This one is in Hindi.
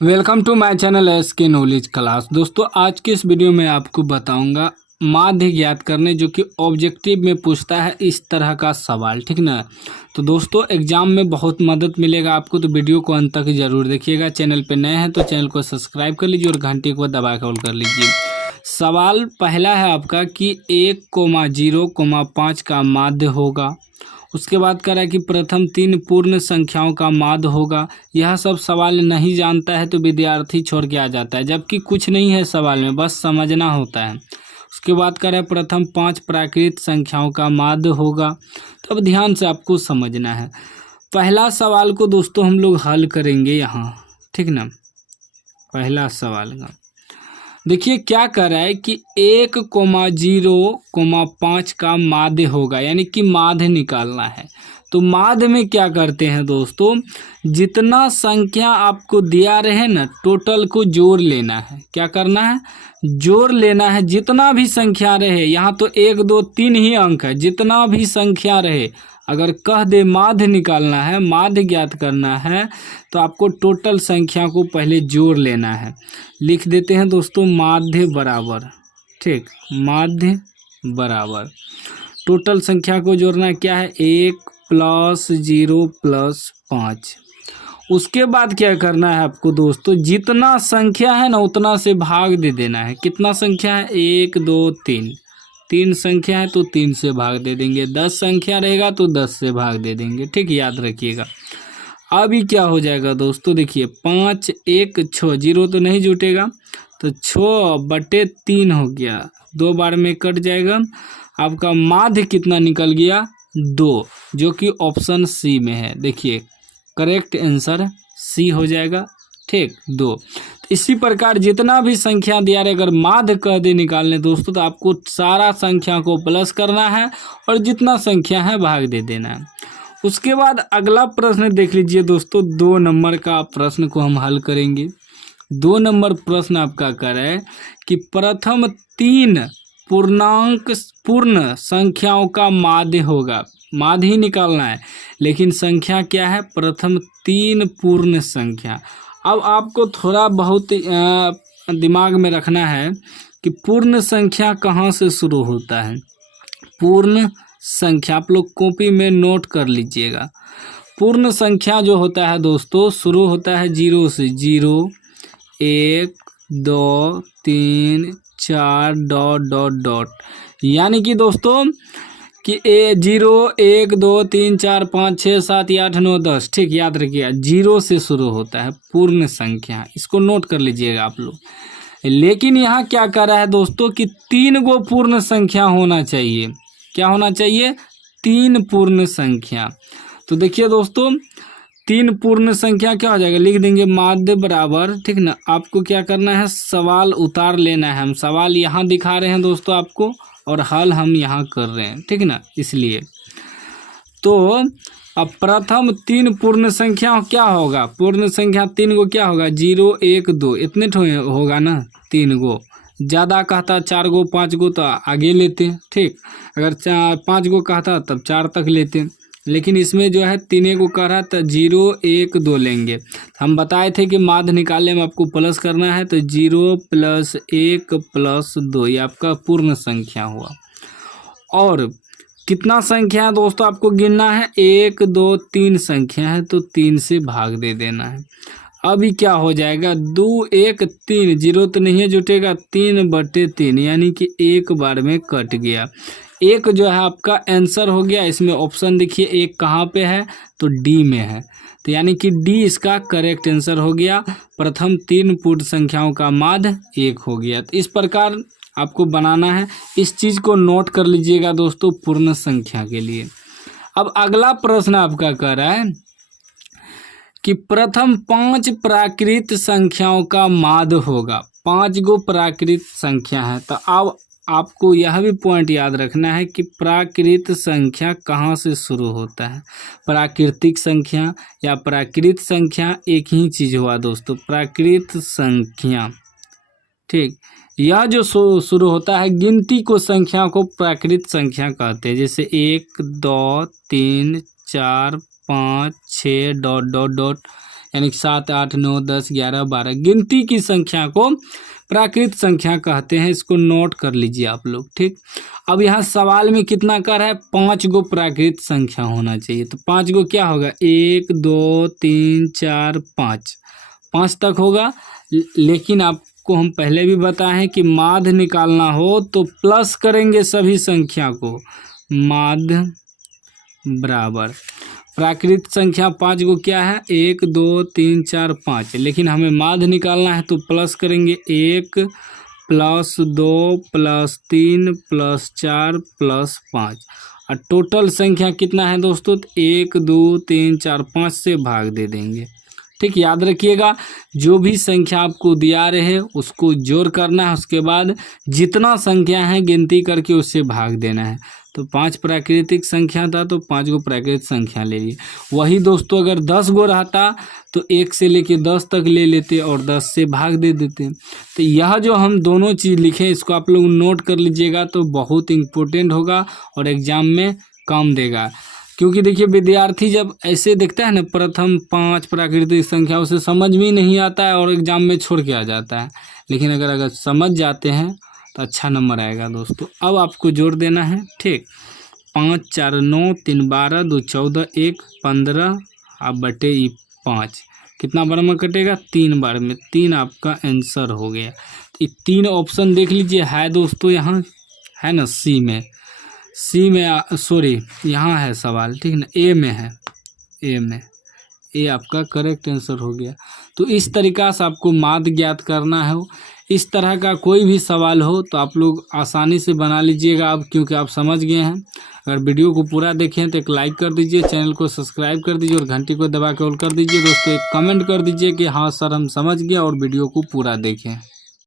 Welcome to my channel SK knowledge class. दोस्तों आज के इस वीडियो में आपको बताऊंगा माध्य ज्ञात करने, जो कि ऑब्जेक्टिव में पूछता है इस तरह का सवाल, ठीक ना। तो दोस्तों एग्जाम में बहुत मदद मिलेगा आपको, तो वीडियो को अंत तक जरूर देखिएगा। चैनल पे नए हैं तो चैनल को सब्सक्राइब कर लीजिए और घंटी को दबा कर ऑल कर लीजिए। सवाल पहला है आपका कि 1,0,5 का माध्य होगा। उसके बाद कह रहा है कि प्रथम 3 पूर्ण संख्याओं का माध्य होगा। यह सब सवाल नहीं जानता है तो विद्यार्थी छोड़ के आ जाता है, जबकि कुछ नहीं है सवाल में, बस समझना होता है। उसके बाद कह रहा है प्रथम 5 प्राकृत संख्याओं का माध्य होगा। तो अब ध्यान से आपको समझना है। पहला सवाल को दोस्तों हम लोग हल करेंगे यहाँ, ठीक ना। पहला सवाल का देखिए क्या कर रहा है कि 1,0,5 का माध्य होगा, यानी कि माध्य निकालना है। तो माध्य में क्या करते हैं दोस्तों, जितना संख्या आपको दिया रहे ना, टोटल को जोड़ लेना है। क्या करना है, जोड़ लेना है। जितना भी संख्या रहे, यहाँ तो 1 2 3 ही अंक है, जितना भी संख्या रहे, अगर कह दे माध्य निकालना है, माध्य ज्ञात करना है, तो आपको टोटल संख्या को पहले जोड़ लेना है। लिख देते हैं दोस्तों माध्य बराबर, ठीक, माध्य बराबर टोटल संख्या को जोड़ना क्या है, 1 + 0 + 5। उसके बाद क्या करना है आपको दोस्तों, जितना संख्या है ना उतना से भाग दे देना है। कितना संख्या है, 1 2 3, 3 संख्या है तो 3 से भाग दे देंगे। 10 संख्या रहेगा तो 10 से भाग दे देंगे, ठीक, याद रखिएगा। अभी क्या हो जाएगा दोस्तों, देखिए 5 1 6, 0 तो नहीं जुटेगा, तो 6/3 हो गया, 2 बार में कट जाएगा। आपका माध्य कितना निकल गया, 2, जो कि ऑप्शन सी में है। देखिए करेक्ट आंसर सी हो जाएगा, ठीक, 2। तो इसी प्रकार जितना भी संख्या दिया रहे, अगर माध्य कह दे निकालने दोस्तों, तो आपको सारा संख्या को प्लस करना है और जितना संख्या है भाग दे देना है। उसके बाद अगला प्रश्न देख लीजिए दोस्तों, 2 नंबर का प्रश्न को हम हल करेंगे। 2 नंबर प्रश्न आपका कर है कि प्रथम 3 पूर्ण संख्याओं का माध्य होगा। माध्य ही निकालना है, लेकिन संख्या क्या है, प्रथम 3 पूर्ण संख्या। अब आपको थोड़ा बहुत दिमाग में रखना है कि पूर्ण संख्या कहाँ से शुरू होता है। पूर्ण संख्या आप लोग कॉपी में नोट कर लीजिएगा। पूर्ण संख्या जो होता है दोस्तों, शुरू होता है 0 से। 0 1 2 3 4 ... यानी कि दोस्तों कि 0 1 2 3 4 5 6 7 8 9 10, ठीक, याद रखिएगा 0 से शुरू होता है पूर्ण संख्या, इसको नोट कर लीजिएगा आप लोग। लेकिन यहाँ क्या कर रहा है दोस्तों कि 3 गो पूर्ण संख्या होना चाहिए। क्या होना चाहिए, 3 पूर्ण संख्या। तो देखिए दोस्तों 3 पूर्ण संख्या क्या हो जाएगा, लिख देंगे माध्य बराबर, ठीक ना। आपको क्या करना है, सवाल उतार लेना है। हम सवाल यहाँ दिखा रहे हैं दोस्तों आपको, और हल हम यहाँ कर रहे हैं, ठीक ना, इसलिए। तो अब प्रथम 3 पूर्ण संख्या क्या होगा, पूर्ण संख्या 3 गो क्या होगा, 0 1 2, इतने होगा ना, 3 गो। ज़्यादा कहता 4 गो 5 गो तो आगे लेते, ठीक। अगर 5 गो कहता तब 4 तक लेते, लेकिन इसमें जो है 3 को कह रहा तो 0 1 2 लेंगे। हम बताए थे कि माध्य निकालने में आपको प्लस करना है, तो 0 + 1 + 2, ये आपका पूर्ण संख्या हुआ। और कितना संख्या है दोस्तों आपको गिनना है, 1 2 3 संख्या है तो 3 से भाग दे देना है। अभी क्या हो जाएगा, 2 1 3, 0 तो नहीं है जुटेगा, 3/3, यानी कि 1 बार में कट गया। 1 जो है आपका आंसर हो गया। इसमें ऑप्शन देखिए 1 कहाँ पे है, तो डी में है, तो यानी कि डी इसका करेक्ट आंसर हो गया। प्रथम 3 पूर्ण संख्याओं का माध्य 1 हो गया। तो इस प्रकार आपको बनाना है, इस चीज़ को नोट कर लीजिएगा दोस्तों पूर्ण संख्या के लिए। अब अगला प्रश्न आपका कह रहा है कि प्रथम 5 प्राकृत संख्याओं का माध्य होगा। 5 गो प्राकृत संख्या है, तो अब आपको यह भी पॉइंट याद रखना है कि प्राकृत संख्या कहाँ से शुरू होता है। प्राकृतिक संख्या या प्राकृत संख्या एक ही चीज़ हुआ दोस्तों, प्राकृत संख्या, ठीक। यह जो शुरू होता है, गिनती को संख्या को प्राकृत संख्या कहते हैं। जैसे 1 2 3 4 5 6 ... यानी 7, 8, 9, 10, 11, 12 गिनती की संख्या को प्राकृत संख्या कहते हैं। इसको नोट कर लीजिए आप लोग, ठीक। अब यहाँ सवाल में कितना कर है, 5 गो प्राकृत संख्या होना चाहिए। तो 5 गो क्या होगा, 1, 2, 3, 4, 5 तक होगा। लेकिन आपको हम पहले भी बताए हैं कि माध्य निकालना हो तो प्लस करेंगे सभी संख्या को, माध्य बराबर प्राकृत संख्या 5 गो क्या है, 1, 2, 3, 4, 5। लेकिन हमें माध्य निकालना है तो प्लस करेंगे 1 + 2 + 3 + 4 + 5। और टोटल संख्या कितना है दोस्तों, 1, 2, 3, 4, 5 से भाग दे देंगे, ठीक। याद रखिएगा, जो भी संख्या आपको दिया रहे उसको जोड़ करना है, उसके बाद जितना संख्या है गिनती करके उससे भाग देना है। तो 5 प्राकृतिक संख्या था तो 5 गो प्राकृतिक संख्या ले लिए। वही दोस्तों अगर 10 गो रहता तो 1 से लेके 10 तक ले लेते और 10 से भाग दे देते। तो यह जो हम दोनों चीज़ लिखे इसको आप लोग नोट कर लीजिएगा, तो बहुत इम्पोर्टेंट होगा और एग्जाम में काम देगा। क्योंकि देखिए विद्यार्थी जब ऐसे देखता है ना, प्रथम 5 प्राकृतिक संख्या, उसे समझ में नहीं आता है और एग्जाम में छोड़ के आ जाता है। लेकिन अगर समझ जाते हैं तो अच्छा नंबर आएगा दोस्तों। अब आपको जोड़ देना है, ठीक। 5, 4, 9, 3, 12, 2, 14, 1, 15 आप बटे 5 कितना बार में कटेगा, 3 बार में। 3 आपका आंसर हो गया। तो 3 ऑप्शन देख लीजिए है दोस्तों, यहाँ है ना, सी में सॉरी यहाँ है सवाल, ठीक ना, ए में है, ए आपका करेक्ट आंसर हो गया। तो इस तरीका से आपको माध्य ज्ञात करना है। इस तरह का कोई भी सवाल हो तो आप लोग आसानी से बना लीजिएगा अब, क्योंकि आप समझ गए हैं। अगर वीडियो को पूरा देखें तो एक लाइक कर दीजिए, चैनल को सब्सक्राइब कर दीजिए और घंटी को दबा के ऑल कर दीजिए। दोस्तों एक कमेंट कर दीजिए कि हाँ सर हम समझ गए और वीडियो को पूरा देखें।